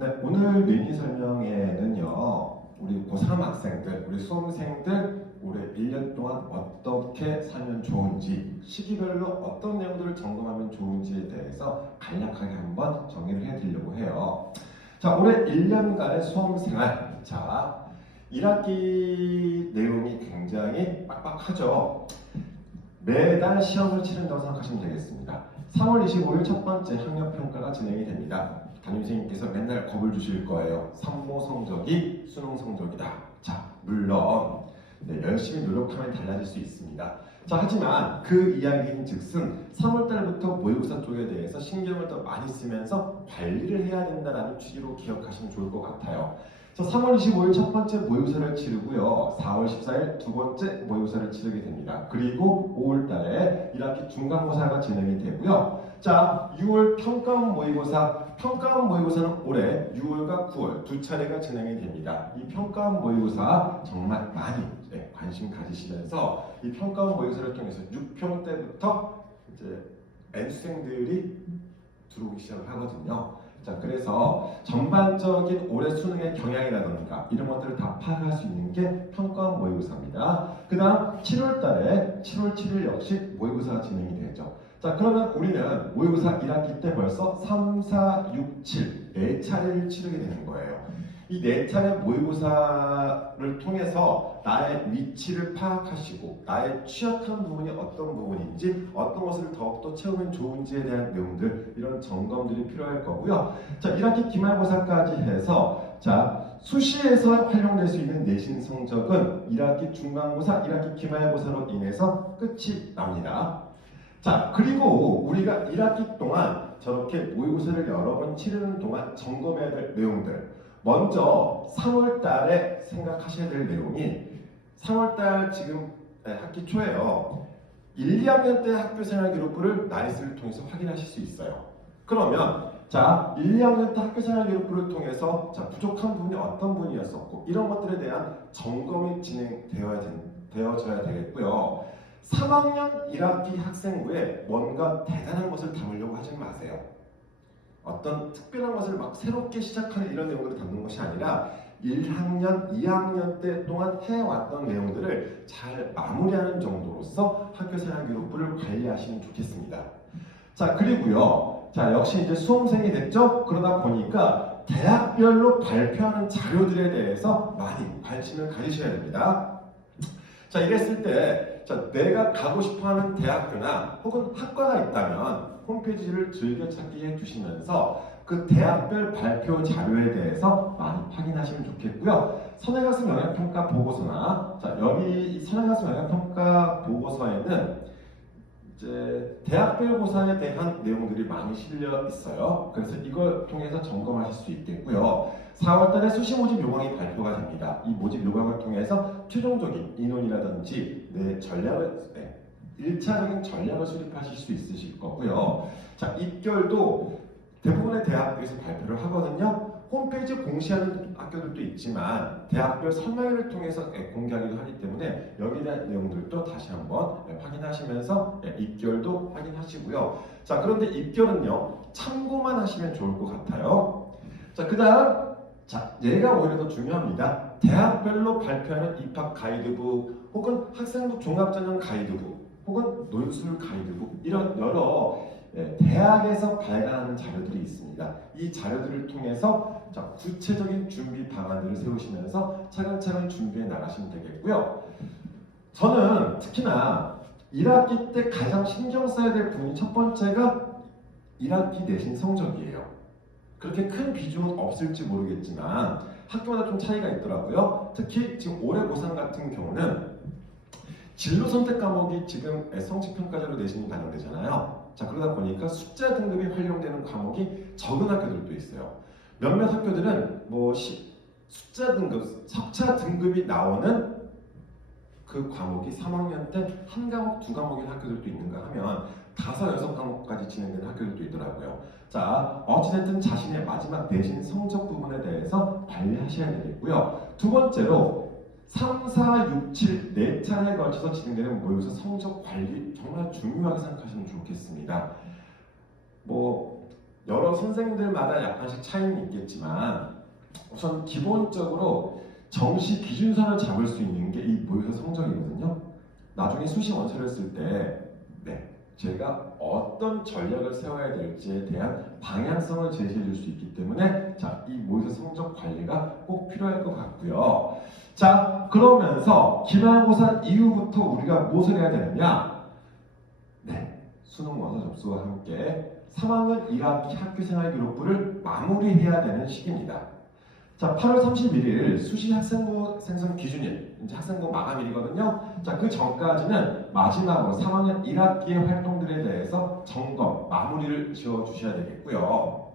네, 오늘 미니 설명회는요, 우리 고3 학생들, 우리 수험생들 올해 1년 동안 어떻게 살면 좋은지, 시기별로 어떤 내용들을 점검하면 좋은지에 대해서 간략하게 한번 정리를 해드리려고 해요. 자, 올해 1년간의 수험생활. 자, 1학기 내용이 굉장히 빡빡하죠. 매달 시험을 치른다고 생각하시면 되겠습니다. 3월 25일 첫 번째 학력평가가 진행이 됩니다. 담임선생님께서 맨날 겁을 주실 거예요. 산모 성적이 수능 성적이다. 자, 물론 열심히 노력하면 달라질 수 있습니다. 자, 하지만 그 이야기인 즉슨 3월 달부터 모의고사 쪽에 대해서 신경을 더 많이 쓰면서 관리를 해야 된다는 취지로 기억하시면 좋을 것 같아요. 3월 25일 첫 번째 모의고사를 치르고요. 4월 14일 두 번째 모의고사를 치르게 됩니다. 그리고 5월 달에 1학기 중간고사가 진행이 되고요. 자, 6월 평가원 모의고사. 평가원 모의고사는 올해 6월과 9월 두 차례가 진행이 됩니다. 이 평가원 모의고사 정말 많이 관심 가지시면서 이 평가원 모의고사를 통해서 6평 때부터 이제 N수생들이 들어오기 시작을 하거든요. 자, 그래서 전반적인 올해 수능의 경향이라든가 이런 것들을 다 파악할 수 있는 게 평가원 모의고사입니다. 그 다음 7월 달에 7월 7일 역시 모의고사가 진행이 되죠. 자, 그러면 우리는 모의고사 1학기 때 벌써 3, 4, 6, 7 4차례를 치르게 되는 거예요. 이 4차례 모의고사를 통해서 나의 위치를 파악하시고 나의 취약한 부분이 어떤 부분인지 어떤 것을 더욱더 채우면 좋은지에 대한 내용들, 이런 점검들이 필요할 거고요. 자, 1학기 기말고사까지 해서 자, 수시에서 활용될 수 있는 내신 성적은 1학기 중간고사, 1학기 기말고사로 인해서 끝이 납니다. 자, 그리고 우리가 1학기 동안 저렇게 모의고사를 여러 번 치르는 동안 점검해야 될 내용들, 먼저 3월 달에 생각하셔야 될 내용이 3월 달 지금 학기 초에요. 1, 2학년 때 학교생활 기록부를 나이스를 통해서 확인하실 수 있어요. 그러면 자, 1, 2학년 때 학교생활 기록부를 통해서 자, 부족한 부분이 어떤 부분이었었고 이런 것들에 대한 점검이 되어져야 되겠고요. 3학년 1학기 학생부에 뭔가 대단한 것을 담으려고 하지 마세요. 어떤 특별한 것을 막 새롭게 시작하는 이런 내용들을 담는 것이 아니라 1학년, 2학년 때 동안 해왔던 내용들을 잘 마무리하는 정도로서 학교생활 기록부를 관리하시면 좋겠습니다. 자, 그리고요. 자, 역시 이제 수험생이 됐죠? 그러다 보니까 대학별로 발표하는 자료들에 대해서 많이 관심을 가지셔야 됩니다. 자, 이랬을 때 자, 내가 가고 싶어하는 대학교나 혹은 학과가 있다면 홈페이지를 즐겨찾기 해주시면서 그 대학별 발표 자료에 대해서 많이 확인하시면 좋겠고요. 선행학습 영향평가 보고서나 자, 여기 이 선행학습 영향평가 보고서에는 이제 대학별 고사에 대한 내용들이 많이 실려 있어요. 그래서 이걸 통해서 점검하실 수 있겠고요. 4월달에 수시 모집 요강이 발표가 됩니다. 이 모집 요강을 통해서 최종적인 인원이라든지 전략을 1차적인 전략을 수립하실 수 있으실 거고요. 자, 입결도 대부분의 대학교에서 발표를 하거든요. 홈페이지 공시하는 학교들도 있지만 대학별 설명회를 통해서 공개하기도 하기 때문에 여기에 대한 내용들도 다시 한번 확인하시면서 입결도 확인하시고요. 자, 그런데 입결은요, 참고만 하시면 좋을 것 같아요. 자, 그 다음 자, 얘가 오히려 더 중요합니다. 대학별로 발표하는 입학 가이드북 혹은 학생부 종합전형 가이드북 혹은 논술 가이드북, 이런 여러 대학에서 발간하는 자료들이 있습니다. 이 자료들을 통해서 자, 구체적인 준비 방안들을 세우시면서 차근차근 준비해 나가시면 되겠고요. 저는 특히나 1학기 때 가장 신경 써야 될 부분이 첫 번째가 1학기 내신 성적이에요. 그렇게 큰 비중은 없을지 모르겠지만 학교마다 좀 차이가 있더라고요. 특히 지금 올해 고3 같은 경우는 진로 선택 과목이 지금 성취평가제로 내신이 반영되잖아요. 자, 그러다 보니까 숫자 등급이 활용되는 과목이 적은 학교들도 있어요. 몇몇 학교들은 뭐 숫자 등급, 석차 등급이 나오는 그 과목이 3학년 때 한 과목, 두 과목인 학교들도 있는가 하면 5, 6과목까지 진행되는 학교들도 있더라고요. 자, 어찌됐든 자신의 마지막 내신 성적 부분에 대해서 관리하셔야 되겠고요. 두 번째로 3, 4, 6, 7 4차례에 걸쳐서 진행되는 모의고사 성적 관리 정말 중요하게 생각하시면 좋겠습니다. 뭐 여러 선생들마다 약간씩 차이는 있겠지만 우선 기본적으로 정시 기준선을 잡을 수 있는 게 이 모의고사 성적이거든요. 나중에 수시 원서를 쓸 때 제가 어떤 전략을 세워야 될지에 대한 방향성을 제시해 줄 수 있기 때문에 자, 이 모의고사 성적 관리가 꼭 필요할 것 같고요. 자, 그러면서 기말고사 이후부터 우리가 무엇을 해야 되느냐? 수능 원서 접수와 함께 3학년 1학기 학교생활 기록부를 마무리해야 되는 시기입니다. 자, 8월 31일 수시 학생부 생성 기준일, 이제 학생부 마감일이거든요. 자, 그 전까지는 마지막으로 3학년 1학기의 활동들에 대해서 점검, 마무리를 지어 주셔야 되겠고요.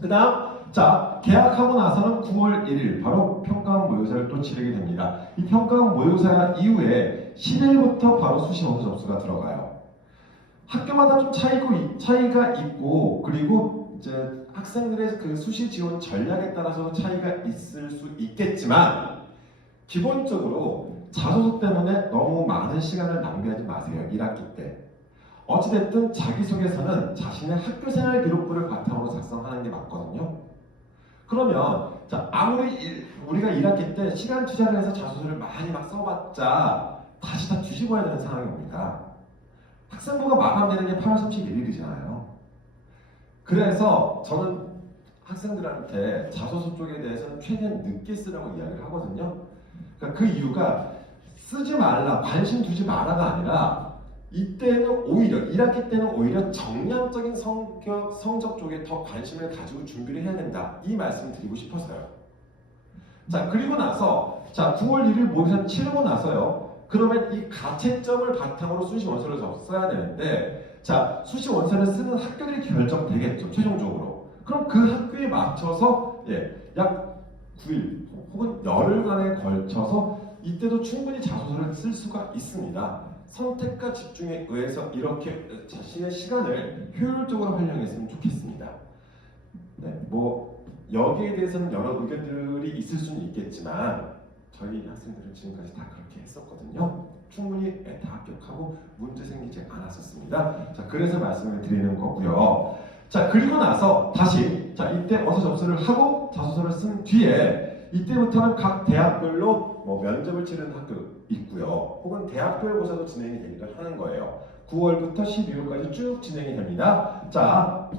그 다음, 자, 개학하고 나서는 9월 1일 바로 평가원 모의고사를 또 치르게 됩니다. 이 평가원 모의고사 이후에 10일부터 바로 수시 원서 접수가 들어가요. 학교마다 좀 차이가 있고, 그리고 이제 학생들의 그 수시 지원 전략에 따라서 차이가 있을 수 있겠지만 기본적으로 자소서 때문에 너무 많은 시간을 낭비하지 마세요. 1학기 때. 어찌됐든 자기소개서는 자신의 학교생활 기록부를 바탕으로 작성하는 게 맞거든요. 그러면 자, 아무리 우리가 1학기 때 시간 투자를 해서 자소서를 많이 막 써봤자 다시 다 뒤집어야 되는 상황이 옵니다. 학생부가 마감되는 게 8월 31일이잖아요. 그래서 저는 학생들한테 자소서 쪽에 대해서는 최대한 늦게 쓰라고 이야기를 하거든요. 그러니까 그 이유가 쓰지 말라, 관심 두지 마라가 아니라 이때는 오히려 1학기 때는 오히려 정량적인 성적 쪽에 더 관심을 가지고 준비를 해야 된다. 이 말씀을 드리고 싶었어요. 자, 그리고 나서 자 9월 1일 모의고사 치르고 나서요. 그러면 이 가채점을 바탕으로 수시 원서를 써야 되는데 자 수시 원서를 쓰는 학교들이 결정되겠죠. 최종적으로. 그럼 그 학교에 맞춰서 약 9일 혹은 열흘간에 걸쳐서 이때도 충분히 자소서를 쓸 수가 있습니다. 선택과 집중에 의해서 이렇게 자신의 시간을 효율적으로 활용했으면 좋겠습니다. 뭐 여기에 대해서는 여러 의견들이 있을 수는 있겠지만 저희 학생들은 지금까지 다 그렇게 했었거든요. 충분히 다 합격하고 문제 생기지 않았었습니다. 자, 그래서 말씀을 드리는 거고요. 자, 그리고 나서 다시 자 이때 원서 접수를 하고 자소서를 쓴 뒤에 이때부터는 각 대학별로 뭐 면접을 치르는 학교 있고요. 혹은 대학별 고사도 진행이 되기도 하는 거예요. 9월부터 12월까지 쭉 진행이 됩니다. 자,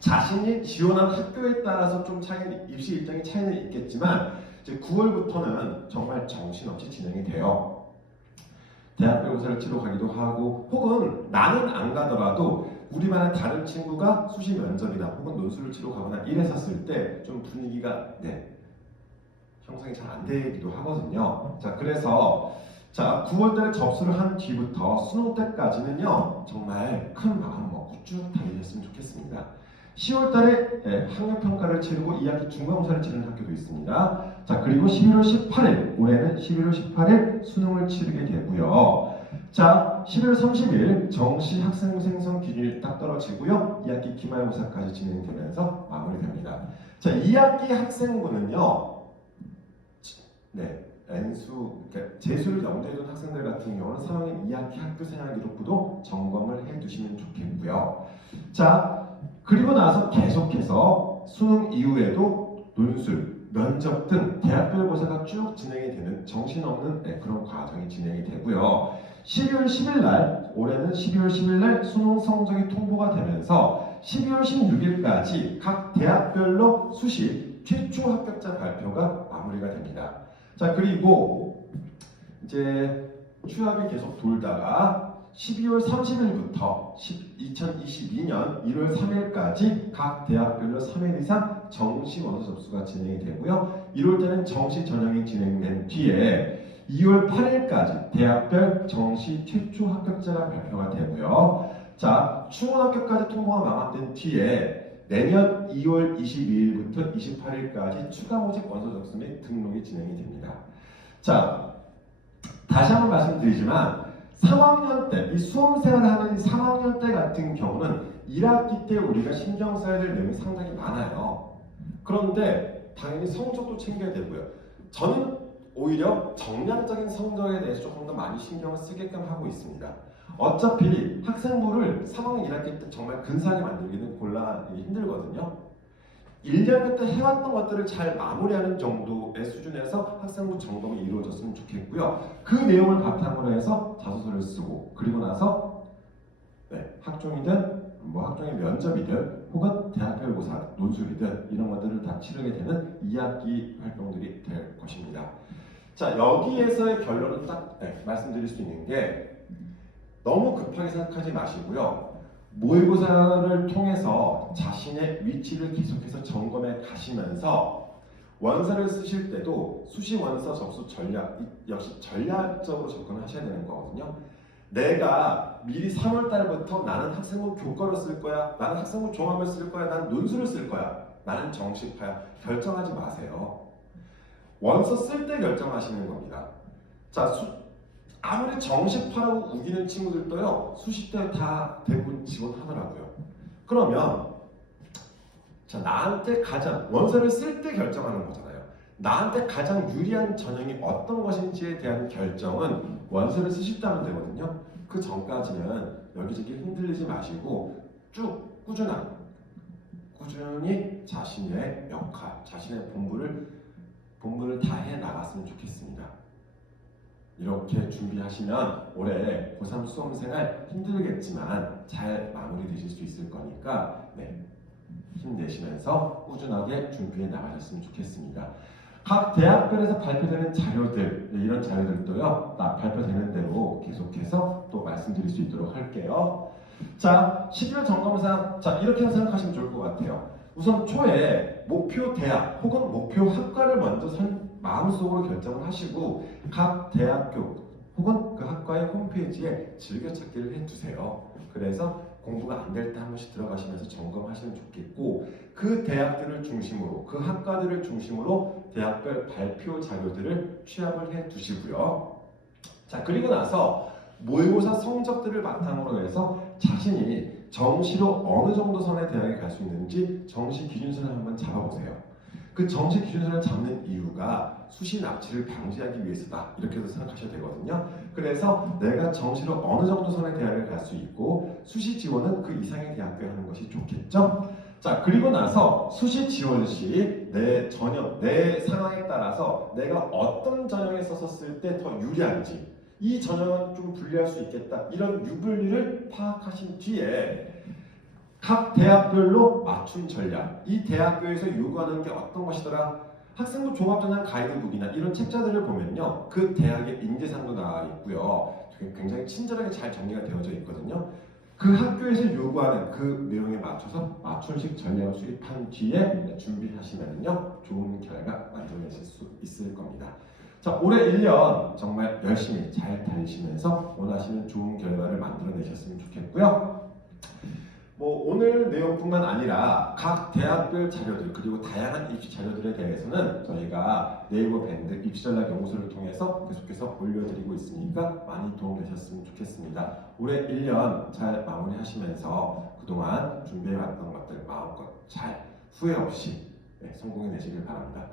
자신이 지원한 학교에 따라서 좀 입시 일정의 차이는 있겠지만 이제 9월부터는 정말 정신없이 진행이 돼요. 대학별 고사를 치러 가기도 하고 혹은 나는 안 가더라도 우리 반의 다른 친구가 수시 면접이나 혹은 논술을 치러 가거나 이랬었을 때 좀 분위기가 형성이 잘 안 되기도 하거든요. 자, 그래서 자 9월달에 접수를 한 뒤부터 수능 때까지는요 정말 큰 마음 먹고 쭉 달리셨으면 좋겠습니다. 10월달에 학력평가를 치르고 2학기 중간고사를 치르는 학교도 있습니다. 자, 그리고 11월 18일 올해는 11월 18일 수능을 치르게 되고요. 자, 11월 30일 정시 학생부 생성 기준이 딱 떨어지고요. 2학기 기말고사까지 진행되면서 마무리됩니다. 자, 2학기 학생부는요. 그러니까 재수를 염두에 둔 학생들 같은 경우는 3학년 2학기 학교생활 기록부도 점검을 해두시면 좋겠고요. 자, 그리고 나서 계속해서 수능 이후에도 논술, 면접 등 대학별 고사가 쭉 진행이 되는 정신없는 그런 과정이 진행이 되고요. 12월 10일 날, 올해는 12월 10일 날 수능 성적이 통보가 되면서 12월 16일까지 각 대학별로 수시 최초 합격자 발표가 마무리가 됩니다. 자, 그리고 이제 추합이 계속 돌다가 12월 30일부터 2022년 1월 3일까지 각 대학별로 3일 이상 정시 원서 접수가 진행이 되고요. 1월 때는 정시 전형이 진행된 뒤에 2월 8일까지 대학별 정시 최초 합격자가 발표가 되고요. 자, 충원 합격까지 통보가 마감된 뒤에 내년 2월 22일부터 28일까지 추가 모집 원서 접수 및 등록이 진행이 됩니다. 자, 다시 한번 말씀드리지만 3학년 때, 이 수험생활을 하는 3학년 때 같은 경우는 1학기 때 우리가 신경 써야 될 내용이 상당히 많아요. 그런데 당연히 성적도 챙겨야 되고요. 저는 오히려 정량적인 성적에 대해서 조금 더 많이 신경을 쓰게끔 하고 있습니다. 어차피 학생부를 3학년 1학기 때 정말 근사하게 만들기는 곤란하기 힘들거든요. 1년 때 해왔던 것들을 잘 마무리하는 정도의 수준에서 학생부 점검이 이루어졌으면 좋겠고요. 그 내용을 바탕으로 해서 자소서를 쓰고 그리고 나서 학종이든 학종의 면접이든 혹은 대학별고사, 논술이든 이런 것들을 다 치르게 되는 2학기 활동들이 될 것입니다. 자, 여기에서의 결론은 딱 말씀드릴 수 있는 게 너무 급하게 생각하지 마시고요. 모의고사를 통해서 자신의 위치를 계속해서 점검해 가시면서 원서를 쓰실 때도 수시 원서 접수 전략 역시 전략적으로 접근하셔야 되는 거거든요. 내가 미리 3월 달부터 나는 학생부 교과로 쓸 거야, 나는 학생부 종합을 쓸 거야, 나는 논술을 쓸 거야, 나는 정시파야 결정하지 마세요. 원서 쓸 때 결정하시는 겁니다. 자, 아무리 정시파라고 우기는 친구들도요 수시 때 다 대부분 지원하더라고요. 그러면 자, 나한테 가장 원서를 쓸 때 결정하는 거잖아요. 나한테 가장 유리한 전형이 어떤 것인지에 대한 결정은 원서를 쓰실 때 하면 되거든요. 그 전까지는 여기저기 흔들리지 마시고 쭉 꾸준히 자신의 역할, 자신의 본분을 다해 나갔으면 좋겠습니다. 이렇게 준비하시면 올해 고3 수험생활 힘들겠지만 잘 마무리 되실 수 있을 거니까 힘내시면서 꾸준하게 준비해 나가셨으면 좋겠습니다. 각 대학별에서 발표되는 자료들, 이런 자료들도요 발표되는 대로 계속해서 또 말씀드릴 수 있도록 할게요. 자, 11월 점검상 이렇게 생각하시면 좋을 것 같아요. 우선 초에 목표 대학 혹은 목표 학과를 먼저 마음속으로 결정을 하시고 각 대학교 혹은 그 학과의 홈페이지에 즐겨찾기를 해두세요. 그래서 공부가 안 될 때 한 번씩 들어가시면서 점검하시면 좋겠고 그 대학들을 중심으로 그 학과들을 중심으로 대학별 발표 자료들을 취합을 해두시고요. 자, 그리고 나서 모의고사 성적들을 바탕으로 해서 자신이 정시로 어느 정도 선의 대학에 갈 수 있는지 정시 기준선을 한번 잡아보세요. 그 정시 기준선을 잡는 이유가 수시 납치를 방지하기 위해서다 이렇게도 생각하셔야 되거든요. 그래서 내가 정시로 어느 정도 선의 대학을 갈 수 있고 수시 지원은 그 이상의 대학교에 하는 것이 좋겠죠. 자, 그리고 나서 수시 지원 시 내 전형, 내 상황에 따라서 내가 어떤 전형에 썼을 때 더 유리한지 이 전형은 좀 불리할 수 있겠다 이런 유불리를 파악하신 뒤에 각 대학별로 맞춤 전략, 이 대학교에서 요구하는 게 어떤 것이더라, 학생부 종합전형 가이드북이나 이런 책자들을 보면요 그 대학의 인재상도 나와 있고요 굉장히 친절하게 잘 정리가 되어져 있거든요. 그 학교에서 요구하는 그 내용에 맞춰서 맞춤식 전략을 수립한 뒤에 준비하시면요 좋은 결과 만들어내실 수 있을 겁니다. 자, 올해 1년 정말 열심히 잘 달리시면서 원하시는 좋은 결과를 만들어내셨으면 좋겠고요. 오늘 내용뿐만 아니라 각 대학별 자료들 그리고 다양한 입시 자료들에 대해서는 저희가 네이버 밴드 입시전략 연구소를 통해서 계속해서 올려드리고 있으니까 많이 도움되셨으면 좋겠습니다. 올해 1년 잘 마무리하시면서 그동안 준비해왔던 것들 마음껏 잘 후회 없이 성공해내시길 바랍니다.